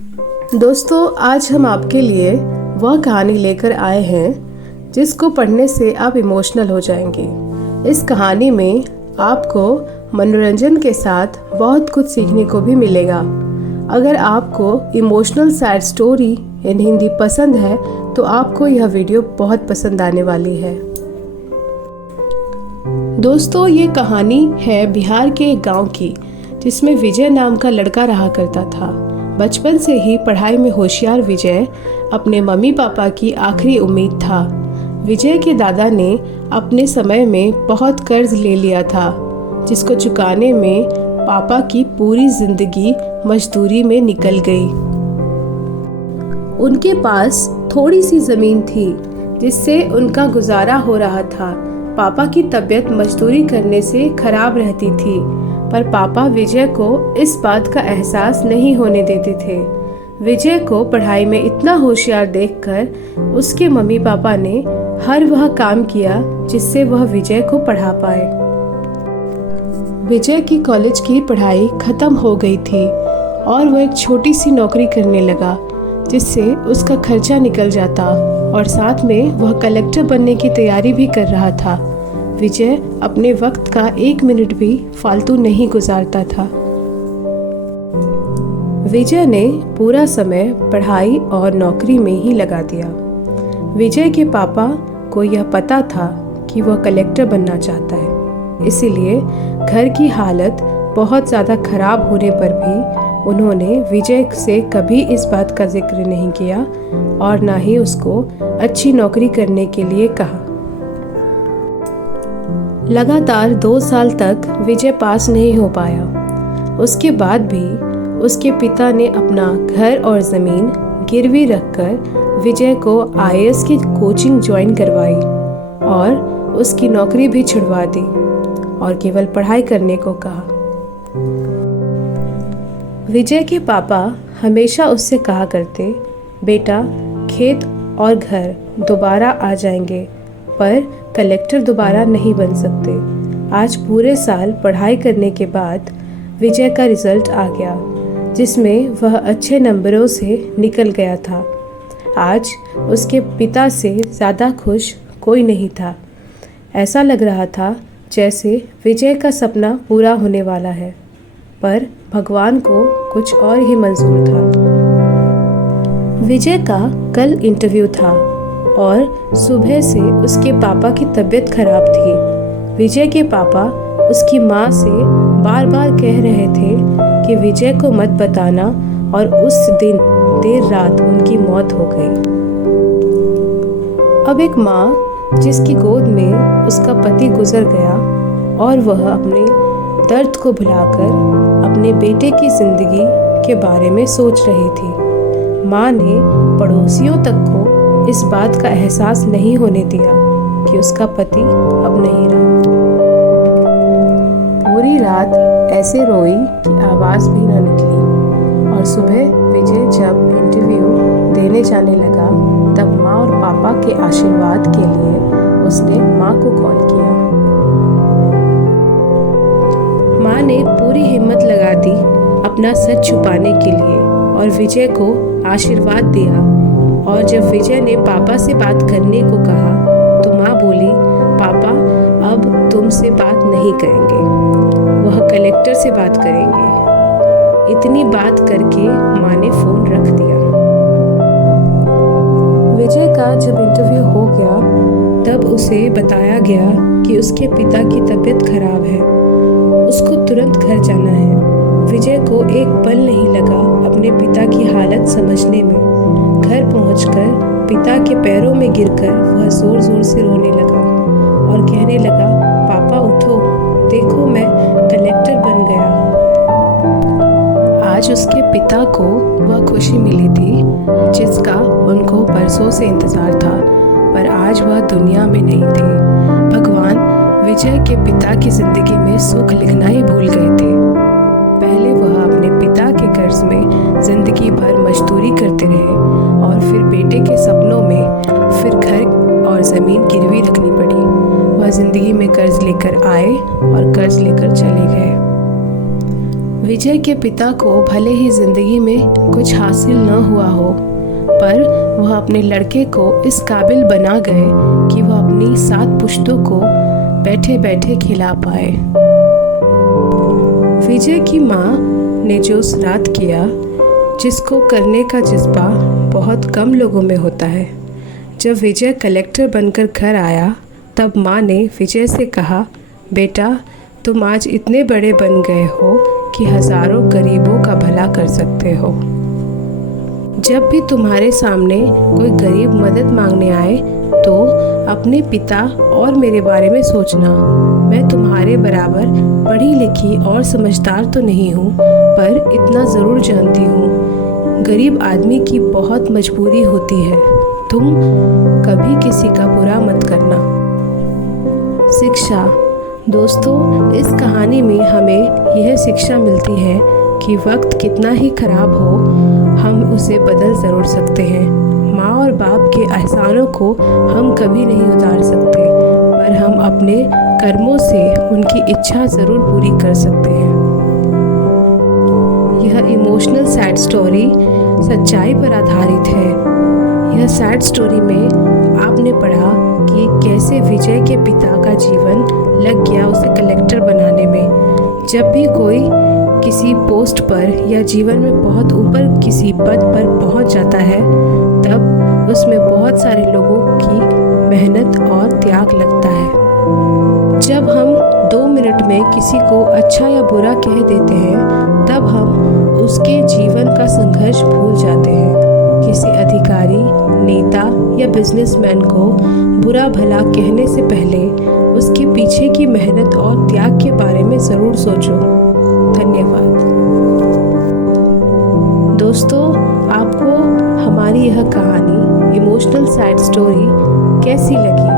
दोस्तों, आज हम आपके लिए वह कहानी लेकर आए हैं जिसको पढ़ने से आप इमोशनल हो जाएंगे। इस कहानी में आपको मनोरंजन के साथ बहुत कुछ सीखने को भी मिलेगा। अगर आपको emotional sad story in Hindi पसंद है तो आपको यह वीडियो बहुत पसंद आने वाली है। दोस्तों, ये कहानी है बिहार के एक गांव की, जिसमें विजय नाम का लड़का रहा करता था। बचपन से ही पढ़ाई में होशियार विजय अपने मम्मी पापा की आखिरी उम्मीद था। विजय के दादा ने अपने समय में बहुत कर्ज ले लिया था, जिसको चुकाने में पापा की पूरी जिंदगी मजदूरी में निकल गई। उनके पास थोड़ी सी जमीन थी जिससे उनका गुजारा हो रहा था। पापा की तबीयत मजदूरी करने से खराब रहती थी, पर पापा विजय को इस बात का एहसास नहीं होने देते थे। विजय को पढ़ाई में इतना होशियार देखकर उसके मम्मी पापा ने हर वह काम किया जिससे वह विजय को पढ़ा पाए। विजय की कॉलेज की पढ़ाई खत्म हो गई थी और वह एक छोटी सी नौकरी करने लगा, जिससे उसका खर्चा निकल जाता और साथ में वह कलेक्टर बनने की तैयारी भी कर रहा था। विजय अपने वक्त का एक मिनट भी फालतू नहीं गुजारता था। विजय ने पूरा समय पढ़ाई और नौकरी में ही लगा दिया। विजय के पापा को यह पता था कि वह कलेक्टर बनना चाहता है, इसीलिए घर की हालत बहुत ज़्यादा खराब होने पर भी उन्होंने विजय से कभी इस बात का जिक्र नहीं किया और ना ही उसको अच्छी नौकरी करने के लिए कहा। लगातार 2 साल तक विजय पास नहीं हो पाया। उसके बाद भी उसके पिता ने अपना घर और ज़मीन गिरवी रखकर विजय को आईएएस की कोचिंग ज्वाइन करवाई और उसकी नौकरी भी छुड़वा दी और केवल पढ़ाई करने को कहा। विजय के पापा हमेशा उससे कहा करते, बेटा, खेत और घर दोबारा आ जाएंगे, पर कलेक्टर दोबारा नहीं बन सकते। आज पूरे साल पढ़ाई करने के बाद विजय का रिजल्ट आ गया, जिसमें वह अच्छे नंबरों से निकल गया था। आज उसके पिता से ज़्यादा खुश कोई नहीं था। ऐसा लग रहा था जैसे विजय का सपना पूरा होने वाला है, पर भगवान को कुछ और ही मंजूर था। विजय का कल इंटरव्यू था और सुबह से उसके पापा की तबीयत खराब थी। विजय के पापा उसकी माँ से बार बार कह रहे थे कि विजय को मत बताना, और उस दिन देर रात उनकी मौत हो गई। अब एक माँ जिसकी गोद में उसका पति गुजर गया और वह अपने दर्द को भुलाकर अपने बेटे की जिंदगी के बारे में सोच रही थी। माँ ने पड़ोसियों तक को इस बात का एहसास नहीं होने दिया कि उसका पति अब नहीं रहा। पूरी रात ऐसे रोई कि आवाज़ भी न निकली, और सुबह विजय जब इंटरव्यू देने जाने लगा तब माँ और पापा के आशीर्वाद के लिए उसने माँ को कॉल किया। माँ ने पूरी हिम्मत लगा दी अपना सच छुपाने के लिए और विजय को आशीर्वाद दिया। और जब विजय ने पापा से बात करने को कहा तो माँ बोली, पापा अब तुमसे बात नहीं करेंगे, वह कलेक्टर से बात करेंगे। इतनी बात करके माँ ने फ़ोन रख दिया। विजय का जब इंटरव्यू हो गया तब उसे बताया गया कि उसके पिता की तबीयत खराब है, उसको तुरंत घर जाना है। विजय को एक पल नहीं लगा अपने पिता की हालत समझने में। घर पहुंचकर पिता के पैरों में गिरकर वह जोर जोर से रोने लगा और कहने लगा, पापा उठो, देखो मैं कलेक्टर बन गया। आज उसके पिता को वह खुशी मिली थी जिसका उनको बरसों से इंतजार था, पर आज वह दुनिया में नहीं थे। भगवान विजय के पिता की जिंदगी में सुख लिखना ही भूल गए थे। पहले वह अपने पिता के कर्ज में जिंदगी भर मजदूरी करते रहे और फिर बेटे के सपनों में फिर घर और ज़मीन गिरवी रखनी पड़ी। वह जिंदगी में कर्ज लेकर आए और कर्ज लेकर चले गए। विजय के पिता को भले ही जिंदगी में कुछ हासिल न हुआ हो, पर वह अपने लड़के को इस काबिल बना गए कि वह अपनी 7 पुश्तों को बैठे बैठे खिला पाए। विजय की माँ ने जो श्राद्ध किया, जिसको करने का जज्बा बहुत कम लोगों में होता है। जब विजय कलेक्टर बनकर घर आया, तब माँ ने विजय से कहा, बेटा तुम आज इतने बड़े बन गए हो कि हज़ारों गरीबों का भला कर सकते हो। जब भी तुम्हारे सामने कोई गरीब मदद मांगने आए तो अपने पिता और मेरे बारे में सोचना। मैं तुम्हारे बराबर पढ़ी लिखी और समझदार तो नहीं हूँ, पर इतना ज़रूर जानती हूँ, गरीब आदमी की बहुत मजबूरी होती है। तुम कभी किसी का बुरा मत करना। शिक्षा। दोस्तों, इस कहानी में हमें यह शिक्षा मिलती है कि वक्त कितना ही खराब हो, हम उसे बदल ज़रूर सकते हैं। माँ और बाप के एहसानों को हम कभी नहीं उतार सकते, पर हम अपने कर्मों से उनकी इच्छा ज़रूर पूरी कर सकते हैं। यह इमोशनल सैड स्टोरी सच्चाई पर आधारित है। यह सैड स्टोरी में आपने पढ़ा कि कैसे विजय के पिता का जीवन लग गया उसे कलेक्टर बनाने में। जब भी कोई किसी पोस्ट पर या जीवन में बहुत ऊपर किसी पद पर पहुंच जाता है, तब उसमें बहुत सारे लोगों की मेहनत और त्याग लगता है। जब हम 2 मिनट में किसी को अच्छा या बुरा कह देते हैं, तब हम उसके जीवन का संघर्ष भूल जाते हैं। किसी अधिकारी, नेता या बिजनेसमैन को बुरा भला कहने से पहले उसके पीछे की मेहनत और त्याग के बारे में ज़रूर सोचो। धन्यवाद। दोस्तों, आपको हमारी यह कहानी इमोशनल सैड स्टोरी कैसी लगी?